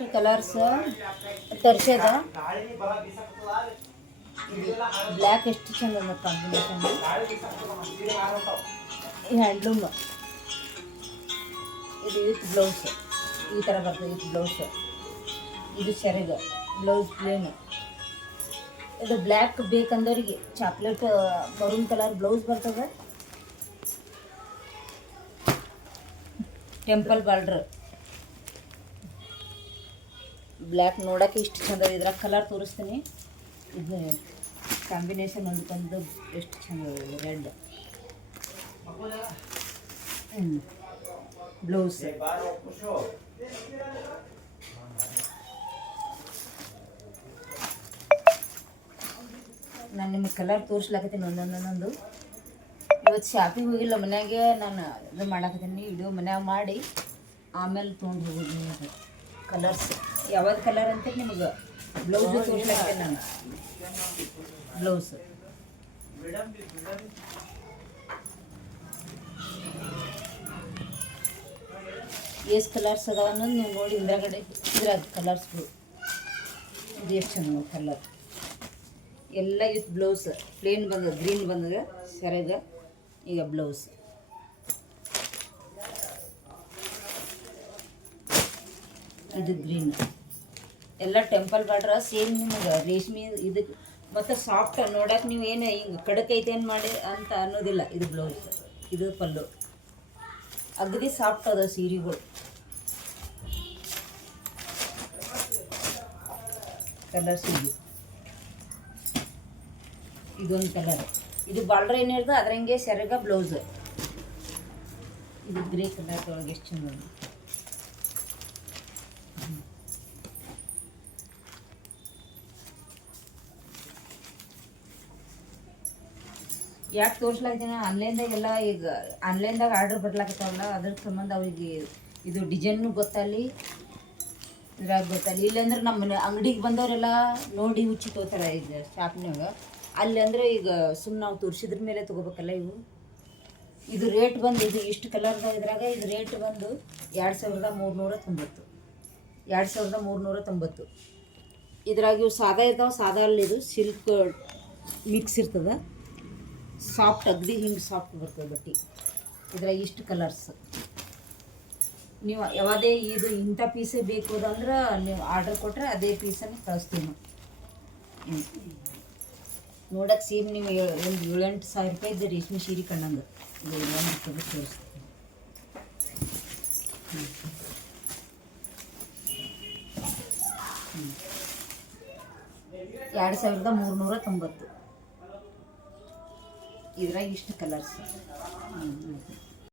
ಇಷ್ಟು colours ತರ್ಸದ black ಎಷ್ಟು ಚಂದ ಅದ ಕಾಂಬಿನೇಷನ್. ಈ ಹ್ಯಾಂಡ್ಲೂಮ್ ಇದು ವಿತ್ ಬ್ಲೌಸ್ ಈ ಥರ ಬರ್ತದೆ. ವಿತ್ ಬ್ಲೌಸ್ ಇದು ಸೆರಗ, ಬ್ಲೌಸ್ ಪ್ಲೇನ್. ಇದು ಬ್ಲ್ಯಾಕ್ ಬೇಕಂದವ್ರಿಗೆ ಚಾಕ್ಲೇಟ್ ಮರೂನ್ ಕಲರ್ ಬ್ಲೌಸ್ ಬರ್ತದೆ. ಟೆಂಪಲ್ ಬಾರ್ಡ್ರ್ ಬ್ಲ್ಯಾಕ್ ನೋಡೋಕೆ ಇಷ್ಟು ಚಂದ. ಇದ್ರಾಗ ಕಲರ್ ತೋರಿಸ್ತೀನಿ. ಇದು ಕಾಂಬಿನೇಷನ್ ಒಂದಕ್ಕೊಂದು ಎಷ್ಟು ಚಂದ ರೆಡ್ ಬ್ಲೌಸ್. ನಾನು ನಿಮಗೆ ಕಲರ್ ತೋರಿಸ್ಲಾಕತ್ತೀನಿ ಒಂದೊಂದೊಂದೊಂದು. ಇವತ್ತು ಶಾಪಿಗೆ ಹೋಗಿಲ್ಲ, ಮನ್ಯಾಗೆ ನಾನು ಇದು ಮಾಡಾಕತ್ತೀನಿ. ವಿಡಿಯೋ ಮನ್ಯಾಗ ಮಾಡಿ ಆಮೇಲೆ ತೊಗೊಂಡು ಹೋಗೋದು ನಿಮಗೆ ಕಲರ್ಸ್ ಯಾವ್ದು ಕಲರ್ ಅಂತ ನಿಮಗೆ ಬ್ಲೌಸು ತೋರಿಸ್ಲಾಕತ್ತೀನಿ ನಾನು. ಬ್ಲೌಸ್ ಎಷ್ಟು ಕಲರ್ಸ್ ಅದಾವ ಅನ್ನೋದು ನೀವು ನೋಡಿ ಹಿಂದ್ರಗಡೆ ಇದ್ರಾಗ ಕಲರ್ಸ್ಗಳು. ಇದು ಎಷ್ಟು ಚಂದ ಕಲರ್ ಎಲ್ಲ ವಿತ್ ಬ್ಲೌಸ್ ಪ್ಲೇನ್ ಬಂದದ, ಗ್ರೀನ್ ಬಂದದ ಸೆರಗ. ಈಗ ಬ್ಲೌಸ್ ಇದು ಗ್ರೀನ್ ಎಲ್ಲ ಟೆಂಪಲ್ ಬಾರ್ಡ್ರ ಸೇಮ್ ನಿಮಗೆ ರೇಷ್ಮೆ ಇದಕ್ಕೆ ಮತ್ತು ಸಾಫ್ಟ್ ನೋಡಕ್ಕೆ ನೀವು ಏನು ಹಿಂಗೆ ಕಡಕ್ ಐತೆ ಏನು ಮಾಡಿ ಅಂತ ಅನ್ನೋದಿಲ್ಲ. ಇದು ಬ್ಲೌಸ್, ಇದು ಪಲ್ಲು. ಅಗದಿ ಸಾಫ್ಟ್ ಅದ ಸೀರೆಗಳು. ಕಲರ್ಸ್ ಇದೊಂದು ಕಲರ್. ಇದು ಬಾರ್ಡ್ರ್ ಏನಿರ್ತದೆ ಅದ್ರಂಗೆ ಸೆರಗ ಬ್ಲೌಸ್. ಇದು ಗ್ರೇ ಕಲರ್ ಒಳಗೆ ಎಷ್ಟು ಚಂದ. ಯಾಕೆ ತೋರಿಸ್ಲಾಗ್ತೀನಿ ಆನ್ಲೈನ್ದಾಗೆಲ್ಲ ಈಗ ಆನ್ಲೈನ್ದಾಗ ಆರ್ಡ್ರ್ ಬರ್ಲಾಕತ್ತಾವಲ್ಲ, ಅದ್ರ ಸಂಬಂಧ ಅವ್ರಿಗೆ ಇದು ಡಿಸೈನು ಗೊತ್ತಲ್ಲಿ ಇದ್ರಾಗ ಗೊತ್ತಲ್ಲಿ. ಇಲ್ಲಾಂದ್ರೆ ನಮ್ಮ ಅಂಗಡಿಗೆ ಬಂದವರೆಲ್ಲ ನೋಡಿ ಹುಚ್ಚಿ ತಗೋತಾರೆ. ಈಗ ಶಾಪ್ನಾಗ ಅಲ್ಲಿ ಅಂದರೆ ಈಗ ಸುಮ್ಮನೆ ನಾವು ತೋರಿಸಿದ್ರ ಮೇಲೆ ತೊಗೋಬೇಕಲ್ಲ ಇವು. ಇದು ರೇಟ್ ಬಂದು ಇದು ಇಷ್ಟು ಕಲರ್ದಾಗ ಇದ್ರಾಗ ಇದು ರೇಟ್ ಬಂದು 2390. 2390. ಇದ್ರಾಗ ಇವು ಸಾದಾ ಇರ್ತಾವೆ, ಸಾದಾ ಅಲ್ಲಿ ಇದು ಸಿಲ್ಕ್ ಮಿಕ್ಸ್ ಇರ್ತದೆ. ಸಾಫ್ಟ್ ಅಗದಿ ಹಿಂಗೆ ಸಾಫ್ಟ್ ಬರ್ತದೆ ಬಟ್ಟೆ. ಇದ್ರಾಗ ಇಷ್ಟು ಕಲರ್ಸ್. ನೀವು ಯಾವುದೇ ಇದು ಇಂಥ ಪೀಸೇ ಬೇಕು ಅಂದ್ರೆ ನೀವು ಆರ್ಡ್ರ್ ಕೊಟ್ಟರೆ ಅದೇ ಪೀಸನ್ನು ಕಳಿಸ್ತೀವಿ ನಾವು. ನೋಡೋಕೆ ಸೇಮ್ ನೀವು ಒಂದು 7-8 ಸಾವಿರ ರೂಪಾಯಿದ್ದು ರೇಷ್ಮೆ ಸೀರೆ ಕಂಡಂಗೆ ಇದು ಒಂದು ತೋರಿಸ್ತೀನಿ. 2390. ಇದ್ರಾಗ ಇಷ್ಟು ಕಲರ್ಸ್.